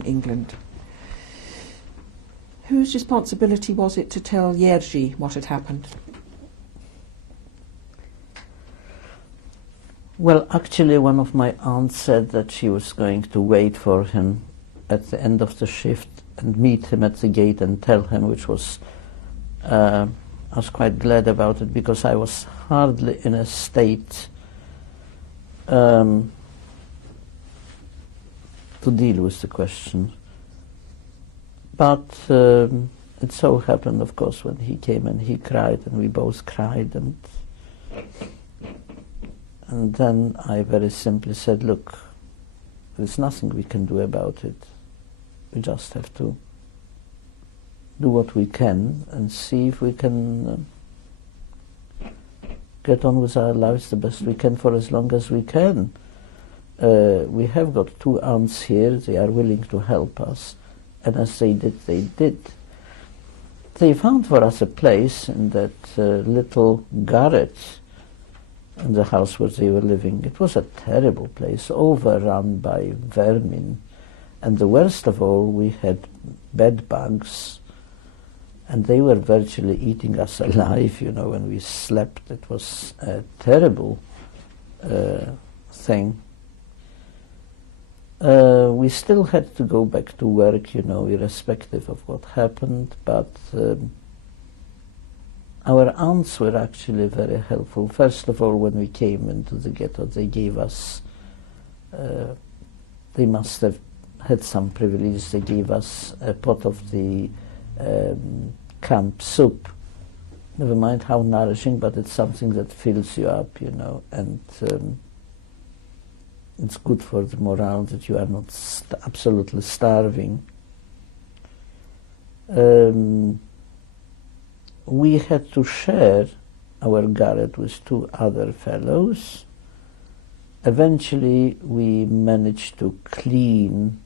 in England. Whose responsibility was it to tell Jerzy what had happened? Well, actually, one of my aunts said that she was going to wait for him at the end of the shift and meet him at the gate and tell him, which was, I was quite glad about it, because I was hardly in a state to deal with the question. But it so happened, of course, when he came and he cried, and we both cried, and then I very simply said, look, there's nothing we can do about it. We just have to do what we can and see if we can get on with our lives the best we can for as long as we can. We have got 2 aunts here. They are willing to help us. And as they did, they did. They found for us a place in that little garret in the house where they were living. It was a terrible place, overrun by vermin. And the worst of all, we had bed bugs, and they were virtually eating us alive, you know, when we slept. It was a terrible thing. We still had to go back to work, you know, irrespective of what happened, but our aunts were actually very helpful. First of all, when we came into the ghetto, they gave us, they must have had some privilege. They gave us a pot of the camp soup. Never mind how nourishing, but it's something that fills you up, you know, and it's good for the morale that you are not absolutely starving. We had to share our garret with 2 other fellows. Eventually we managed to clean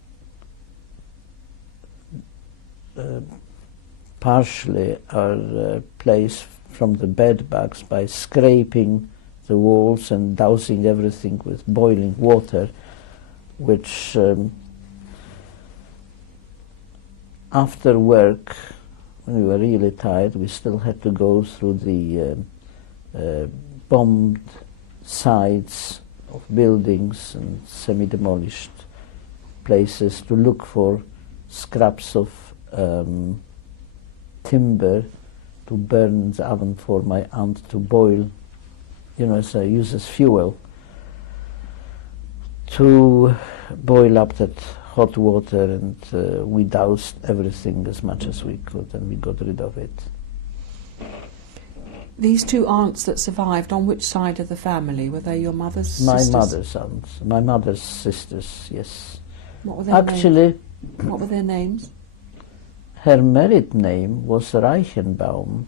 partially our place from the bed bugs by scraping the walls and dousing everything with boiling water, which after work, when we were really tired, we still had to go through the bombed sides of buildings and semi-demolished places to look for scraps of timber to burn in the oven for my aunt to boil, you know, as I use as fuel, to boil up that hot water, and we doused everything as much as we could, and we got rid of it. These 2 aunts that survived, on which side of the family? Were they your mother's sisters? My mother's aunts, my mother's sisters, yes. What were their names? What were their names? Her married name was Reichenbaum.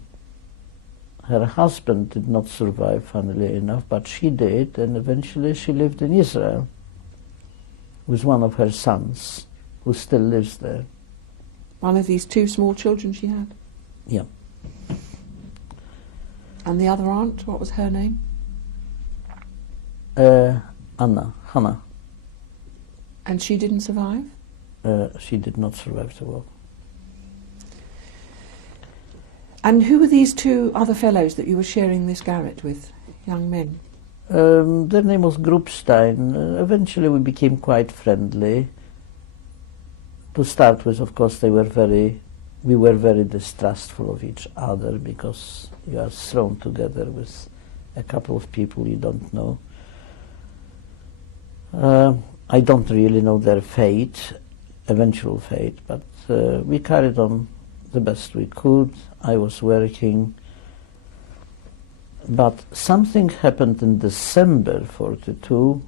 Her husband did not survive, funnily enough, but she did, and eventually she lived in Israel with one of her sons, who still lives there. One of these 2 small children she had? Yeah. And the other aunt, what was her name? Hannah. And she didn't survive? She did not survive the war. And who were these 2 other fellows that you were sharing this garret with, young men? Their name was Grubstein. Eventually we became quite friendly. To start with, of course, we were very distrustful of each other, because you are thrown together with a couple of people you don't know. I don't really know their fate, eventual fate, but we carried on the best we could. I was working, but something happened in December '42.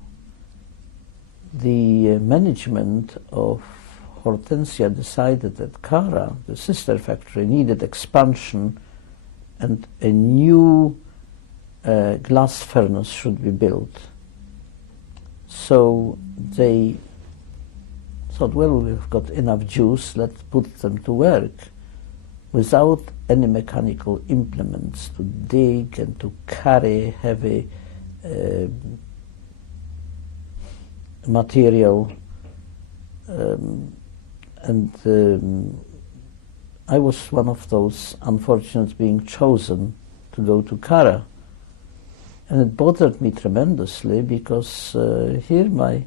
The management of Hortensia decided that Kara, the sister factory, needed expansion, and a new glass furnace should be built. So they thought, well, we've got enough Jews, let's put them to work without any mechanical implements to dig and to carry heavy material. And I was one of those unfortunates being chosen to go to Kara. And it bothered me tremendously because here my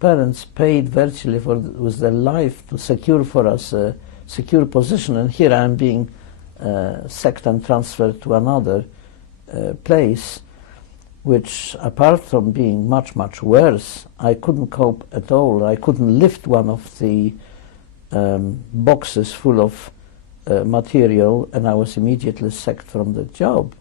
parents paid virtually with their life to secure for us a secure position, and here I am being sacked and transferred to another place, which apart from being much, much worse, I couldn't cope at all. I couldn't lift one of the boxes full of material, and I was immediately sacked from the job.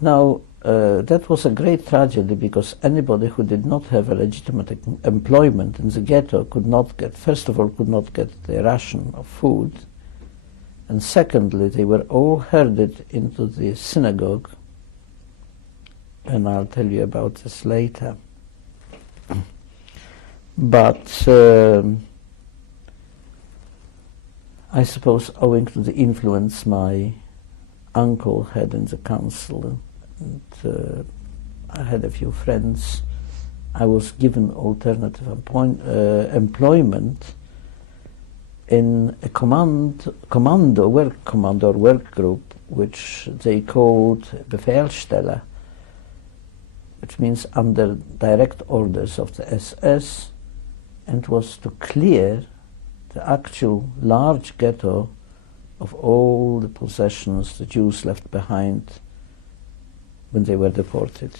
Now, that was a great tragedy because anybody who did not have a legitimate employment in the ghetto could not get, first of all, could not get their ration of food, and secondly, they were all herded into the synagogue, and I'll tell you about this later. But I suppose owing to the influence my uncle had in the council, and I had a few friends, I was given alternative employment in a work group, which they called Befehlsstelle, which means under direct orders of the SS, and was to clear the actual large ghetto of all the possessions the Jews left behind when they were deported.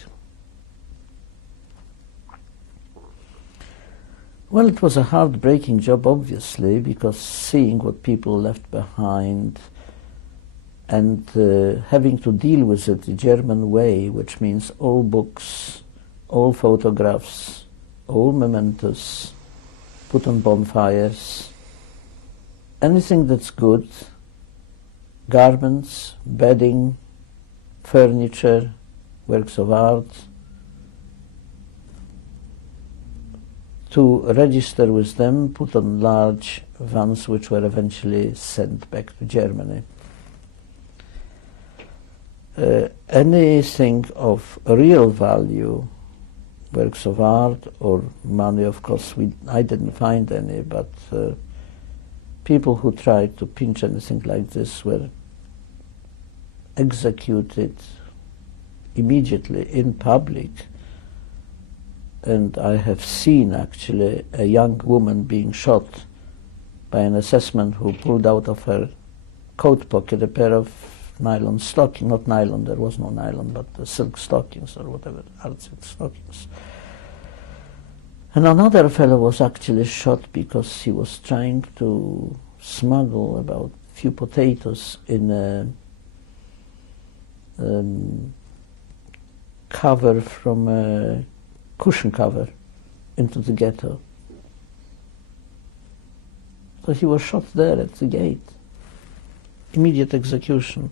Well, it was a heartbreaking job, obviously, because seeing what people left behind and having to deal with it the German way, which means all books, all photographs, all mementos put on bonfires, anything that's good, garments, bedding, furniture, works of art, to register with them, put on large vans which were eventually sent back to Germany. Anything of real value, works of art or money, of course, I didn't find any, but people who tried to pinch anything like this were executed immediately in public. And I have seen actually a young woman being shot by an assessment who pulled out of her coat pocket a pair of nylon stockings, not nylon, there was no nylon, but the silk stockings or whatever, hard silk stockings. And another fellow was actually shot because he was trying to smuggle about a few potatoes in a cover from a cushion cover into the ghetto. So he was shot there at the gate. Immediate execution.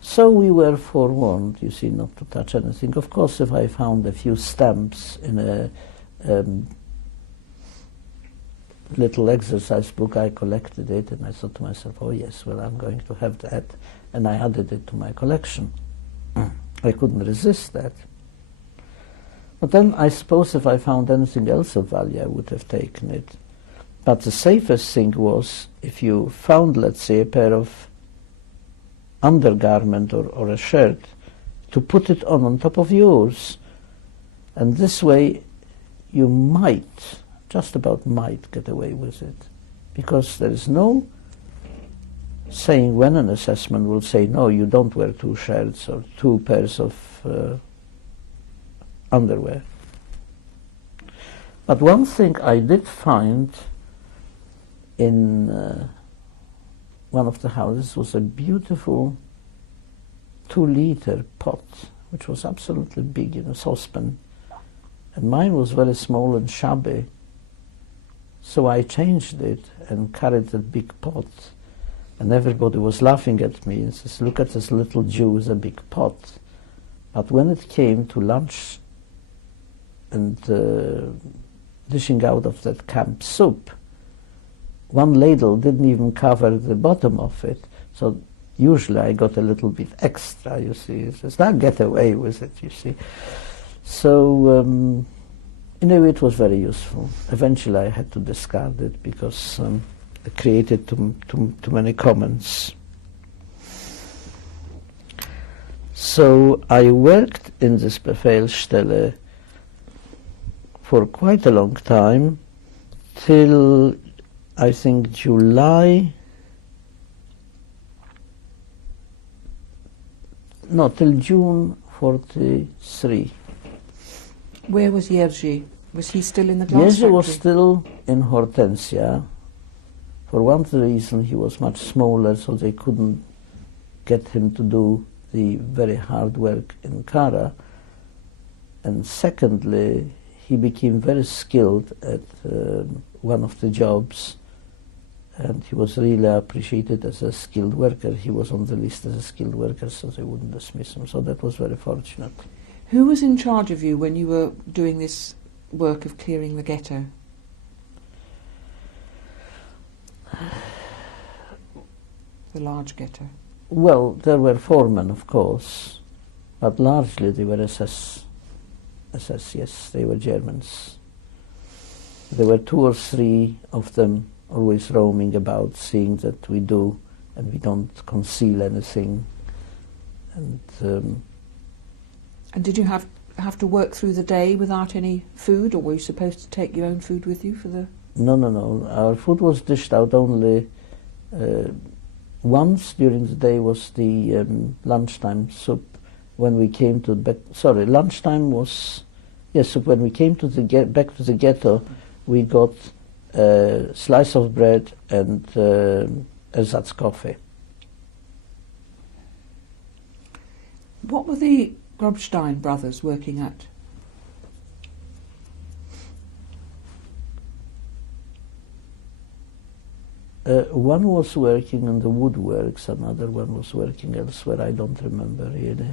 So we were forewarned, you see, not to touch anything. Of course, if I found a few stamps in a little exercise book, I collected it, and I thought to myself, oh yes, well, I'm going to have that. And I added it to my collection. I couldn't resist that. But then I suppose if I found anything else of value, I would have taken it. But the safest thing was if you found, let's say, a pair of undergarment or a shirt, to put it on top of yours. And this way you might, just about might, get away with it. Because there is no saying when an assessment will say, no, you don't wear two shirts or two pairs of underwear. But one thing I did find in one of the houses was a beautiful 2-liter pot, which was absolutely big in a saucepan. And mine was very small and shabby. So I changed it and carried that big pot. And everybody was laughing at me and says, look at this little Jew with a big pot. But when it came to lunch and dishing out of that camp soup, one ladle didn't even cover the bottom of it. So usually I got a little bit extra, you see. It says, now get away with it, you see. So In a way it was very useful. Eventually I had to discard it because it created too many comments. So I worked in this Befehlsstelle for quite a long time, till I think till June 43. Where was Jerzy? Was he still in the glass factory? Jerzy was still in Hortensia. For one reason, he was much smaller, so they couldn't get him to do the very hard work in Kara. And secondly, he became very skilled at one of the jobs, and he was really appreciated as a skilled worker. He was on the list as a skilled worker, so they wouldn't dismiss him. So that was very fortunate. Who was in charge of you when you were doing this work of clearing the ghetto? The large ghetto. Well, there were foremen, of course, but largely they were SS, yes, they were Germans. There were 2 or 3 of them always roaming about, seeing that we do and we don't conceal anything. And did you have to work through the day without any food, or were you supposed to take your own food with you for the... No. Our food was dished out only once during the day. Was the lunchtime soup. When we came to lunchtime was soup. When we came to back to the ghetto, we got a slice of bread and ersatz coffee. What were the Grobstein brothers working at? One was working in the woodworks, another one was working elsewhere. I don't remember really.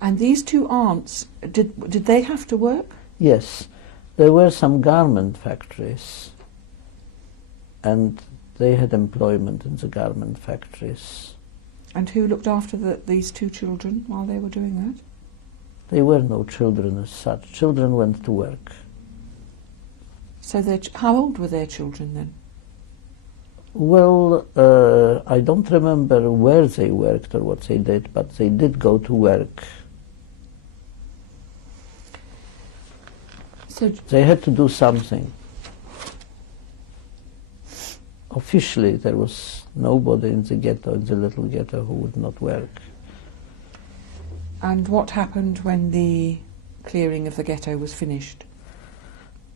And these 2 aunts, did they have to work? Yes, there were some garment factories, and they had employment in the garment factories. And who looked after these 2 children while they were doing that? There were no children as such. Children went to work. So how old were their children then? Well, I don't remember where they worked or what they did, but they did go to work. So they had to do something. Officially, there was nobody in the ghetto, in the little ghetto, who would not work. And what happened when the clearing of the ghetto was finished?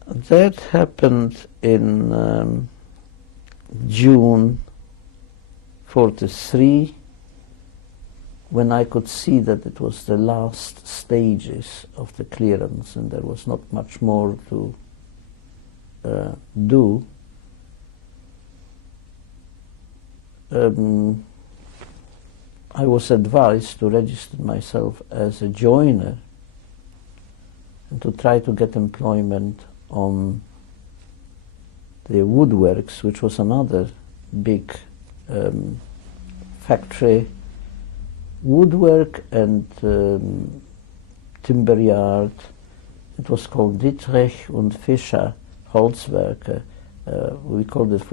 That happened in June 43, when I could see that it was the last stages of the clearance and there was not much more to do. I was advised to register myself as a joiner and to try to get employment on the woodworks, which was another big factory, woodwork and timber yard. It was called Dietrich und Fischer Holzwerke. We called it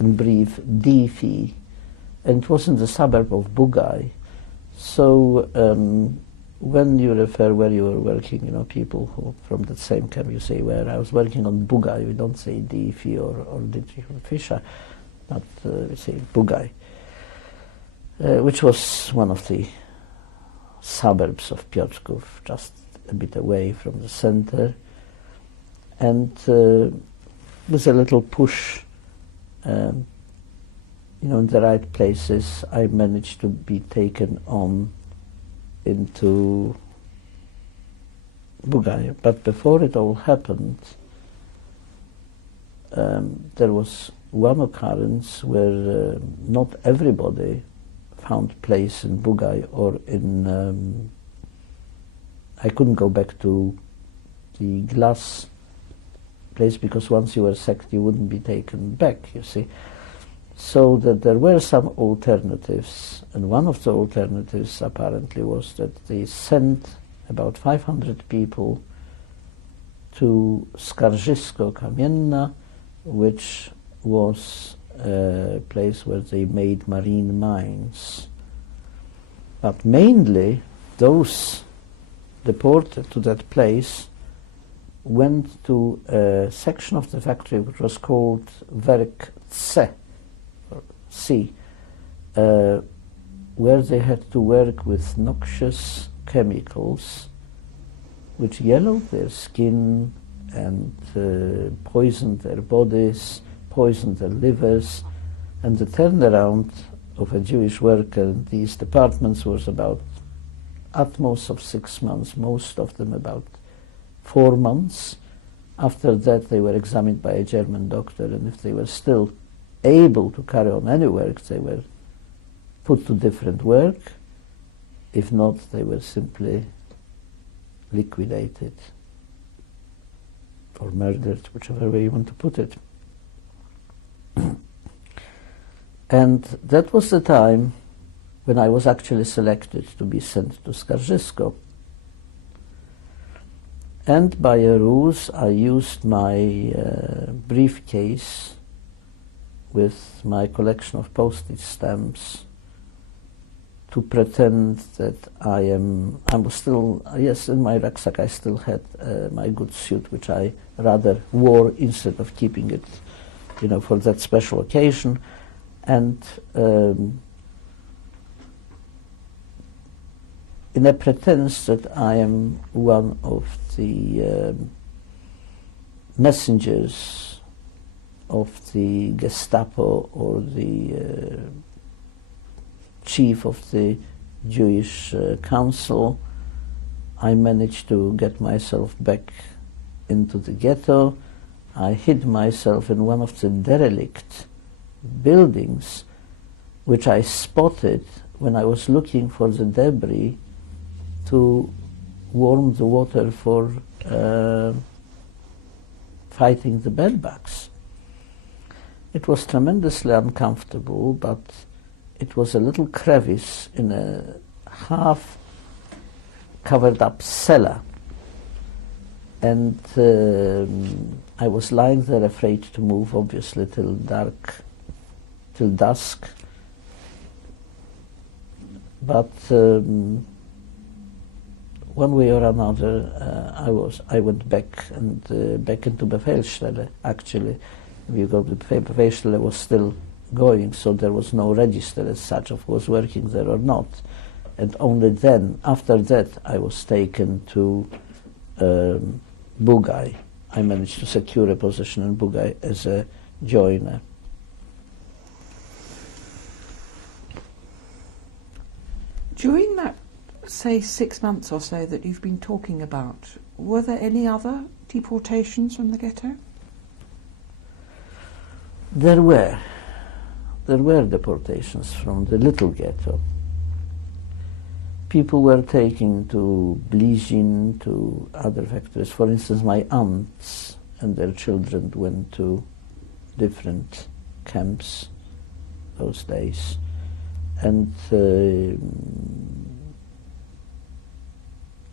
in brief, DFI. And it was in the suburb of Bugaj. So when you refer where you were working, people who from the same camp, you say where. I was working on Bugaj. We don't say DFI or Dietrich und Fischer, but we say Bugaj, which was one of the suburbs of Piotrków, just a bit away from the center. And with a little push, in the right places, I managed to be taken on into Bugaj. But before it all happened, there was one occurrence where not everybody found place in Bugaj or in... I couldn't go back to the glass place because once you were sacked you wouldn't be taken back, you see. So that there were some alternatives, and one of the alternatives apparently was that they sent about 500 people to Skarżysko Kamienna, which was a place where they made marine mines. But mainly those deported to that place went to a section of the factory which was called Werk C, or C, where they had to work with noxious chemicals which yellowed their skin and poisoned their bodies, poisoned their livers, and the turnaround of a Jewish worker in these departments was about at most of 6 months, most of them about 4 months. After that they were examined by a German doctor, and if they were still able to carry on any work, they were put to different work. If not, they were simply liquidated or murdered, whichever way you want to put it. And that was the time when I was actually selected to be sent to Skarżysko. And by a ruse, I used my briefcase with my collection of postage stamps to pretend that I was still, yes, in my rucksack I still had my good suit, which I rather wore instead of keeping it, you know, for that special occasion. And in a pretense that I am one of the messengers of the Gestapo or the chief of the Jewish council, I managed to get myself back into the ghetto. I hid myself in one of the derelict buildings, which I spotted when I was looking for the debris to warm the water for fighting the bedbugs. It was tremendously uncomfortable, but it was a little crevice in a half covered up cellar, and I was lying there afraid to move, obviously, till dusk. But one way or another, I went back into Befehlsstelle. Actually, because the Befehlsstelle was still going, so there was no register as such of who was working there or not. And only then, after that, I was taken to Bugaj. I managed to secure a position in Bugaj as a joiner. During that, say, 6 months or so that you've been talking about, were there any other deportations from the ghetto? There were deportations from the little ghetto. People were taken to Blizin, to other factories. For instance, my aunts and their children went to different camps those days. And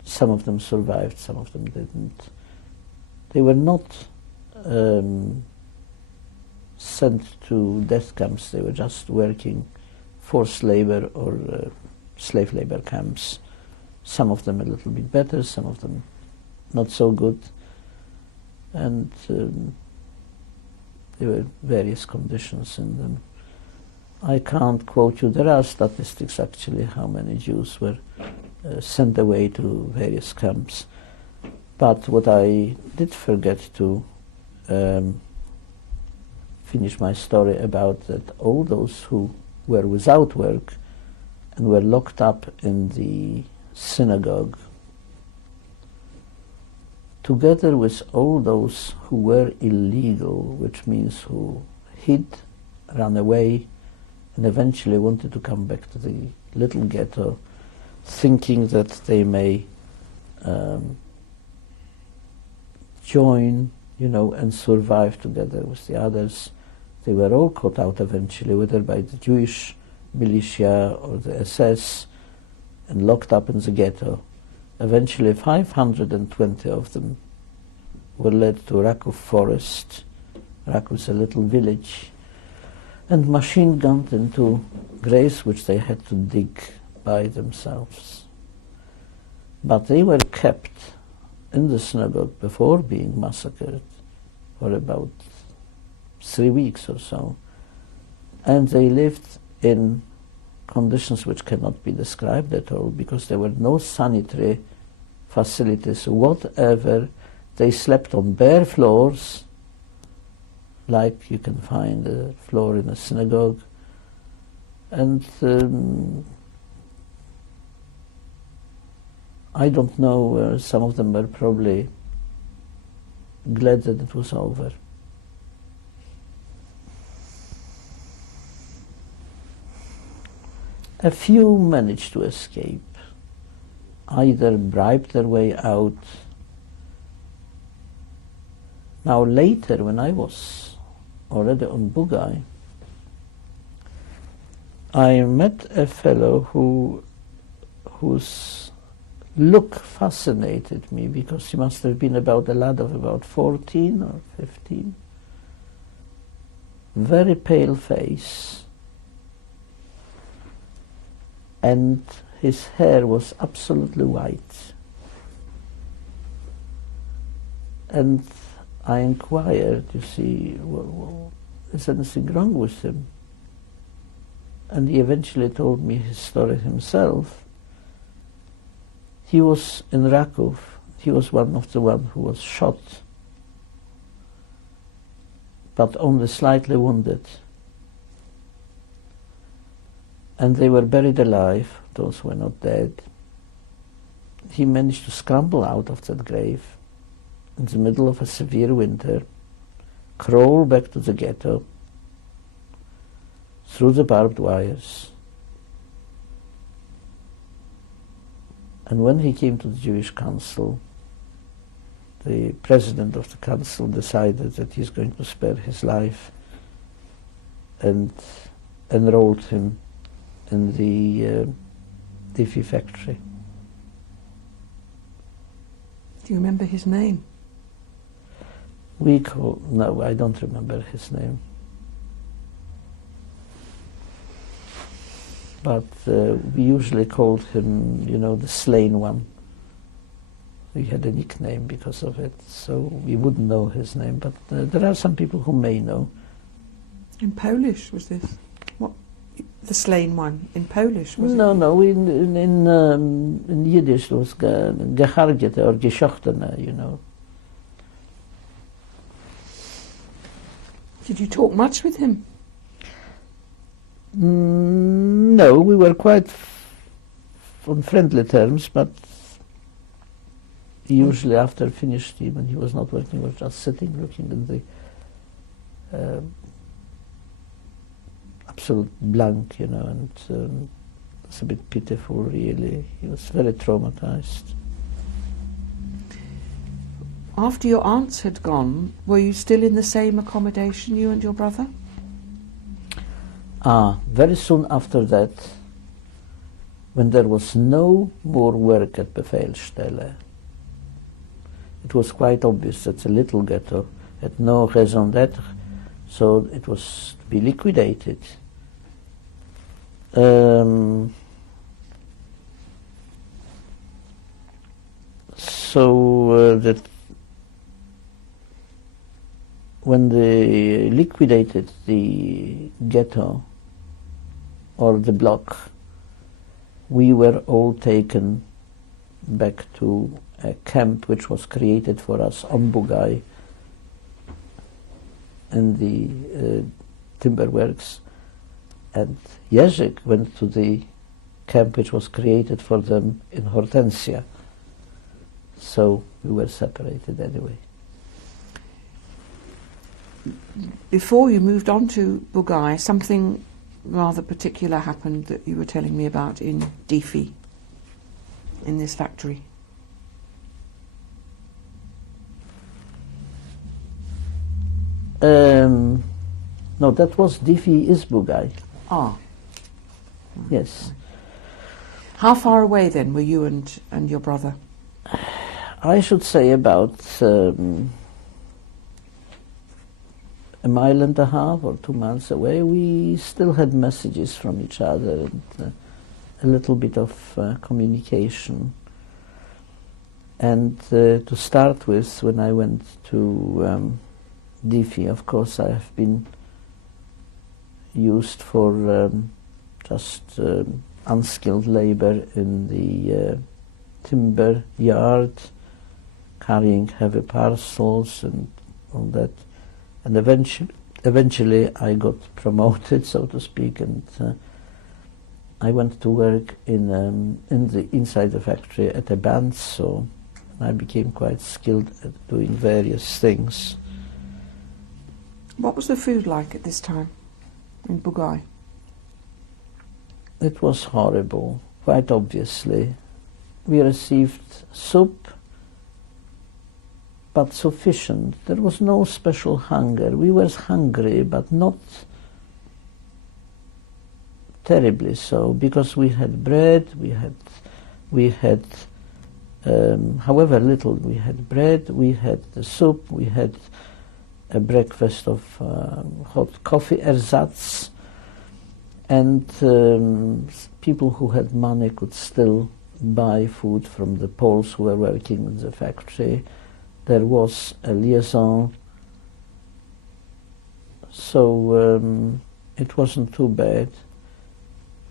some of them survived, some of them didn't. They were not sent to death camps, they were just working forced labor or slave labor camps. Some of them a little bit better, some of them not so good. And there were various conditions in them. I can't quote you. There are statistics actually how many Jews were sent away to various camps. But what I did forget to finish my story about, that all those who were without work and were locked up in the synagogue, together with all those who were illegal, which means who hid, ran away, and eventually wanted to come back to the little ghetto, thinking that they may join, you know, and survive together with the others. They were all caught out eventually, whether by the Jewish militia or the SS, and locked up in the ghetto. Eventually 520 of them were led to Rakov forest. Rakov is a little village, and machine gunned into graves which they had to dig by themselves. But they were kept in the synagogue before being massacred for about 3 weeks or so, and they lived in conditions which cannot be described at all, because there were no sanitary facilities whatever. They slept on bare floors, like you can find a floor in a synagogue, and I don't know, some of them were probably glad that it was over. A few managed to escape, either bribed their way out. Now later, when I was already on Bugai, I met a fellow whose look fascinated me, because he must have been about a lad of about 14 or 15. Very pale face, and his hair was absolutely white. And I inquired, you see, is anything wrong with him? And he eventually told me his story himself. He was in Rakov. He was one of the ones who was shot, but only slightly wounded. And they were buried alive, those who were not dead. He managed to scramble out of that grave in the middle of a severe winter, crawl back to the ghetto, through the barbed wires. And when he came to the Jewish Council, the president of the council decided that he's going to spare his life and enrolled him in the Diffie factory. Do you remember his name? No, I don't remember his name. But we usually called him, you know, the slain one. He had a nickname because of it, so we wouldn't know his name, but there are some people who may know. In Polish, was this? What? The slain one, in Polish, was it? No, in Yiddish it was gehargete or geschochtene, you know. Did you talk much with him? No, we were quite on friendly terms, but usually after finished, when he was not working, he was just sitting, looking at the absolute blank, you know, and it's a bit pitiful, really. He was very traumatized. After your aunts had gone, were you still in the same accommodation, you and your brother? Very soon after that, when there was no more work at Befehlsstelle, it was quite obvious that the little ghetto had no raison d'être, so it was to be liquidated. That when they liquidated the ghetto or the block, we were all taken back to a camp which was created for us on Bugai in the timber works, and Jerzyk went to the camp which was created for them in Hortensia, so we were separated anyway. Before you moved on to Bugai, something rather particular happened that you were telling me about in Diffie, in this factory. No, that was Diffie is Bugai. Ah. Yes. How far away then were you and your brother? I should say about a mile and a half or 2 miles away, we still had messages from each other and a little bit of communication. And to start with, when I went to Diffie, of course, I have been used for just unskilled labor in the timber yard, carrying heavy parcels and all that. And eventually I got promoted, so to speak, and I went to work in the inside the factory at a band, so I became quite skilled at doing various things. What was the food like at this time in Bugai? It was horrible, quite obviously. We received soup, but sufficient. There was no special hunger. We were hungry, but not terribly so, because we had bread, we had however little we had bread, we had the soup, we had a breakfast of hot coffee ersatz, and people who had money could still buy food from the Poles who were working in the factory. There was a liaison, so it wasn't too bad.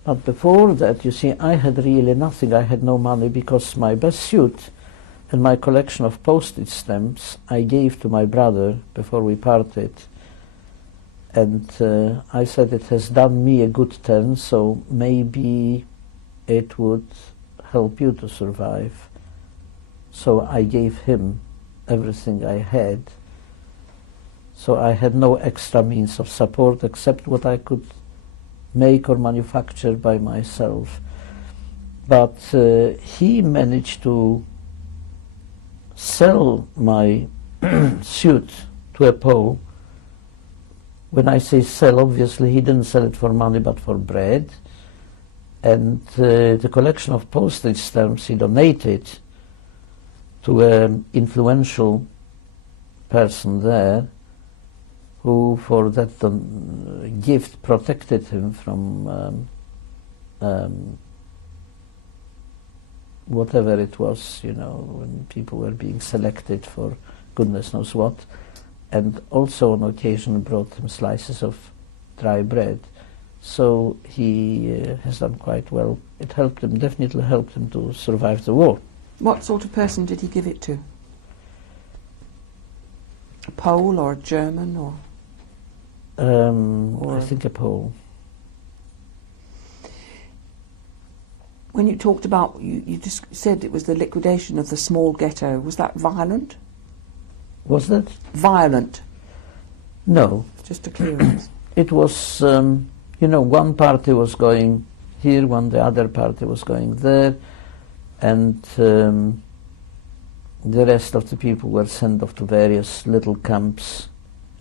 But before that, you see, I had really nothing. I had no money because my best suit and my collection of postage stamps I gave to my brother before we parted. And I said it has done me a good turn, so maybe it would help you to survive. So I gave him everything I had. So I had no extra means of support except what I could make or manufacture by myself. But he managed to sell my suit to a Pole. When I say sell, obviously he didn't sell it for money but for bread. And the collection of postage stamps he donated to an influential person there, who for that gift protected him from whatever it was, you know, when people were being selected for goodness knows what, and also on occasion brought him slices of dry bread. So he has done quite well. It helped him, definitely helped him to survive the war. What sort of person did he give it to? A Pole or a German or I think a Pole. When you talked about, you just said it was the liquidation of the small ghetto. Was that violent? Was that? Violent. No. Just to clearance. It was, you know, one party was going here, the other party was going there, and the rest of the people were sent off to various little camps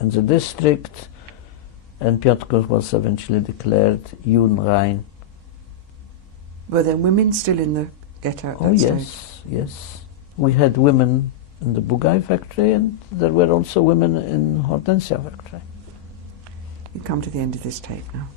in the district, and Piotrków was eventually declared Unrein. Were there women still in the ghetto at that Oh, stage? yes, yes. We had women in the Bugai factory, and there were also women in Hortensia factory. You come to the end of this tape now.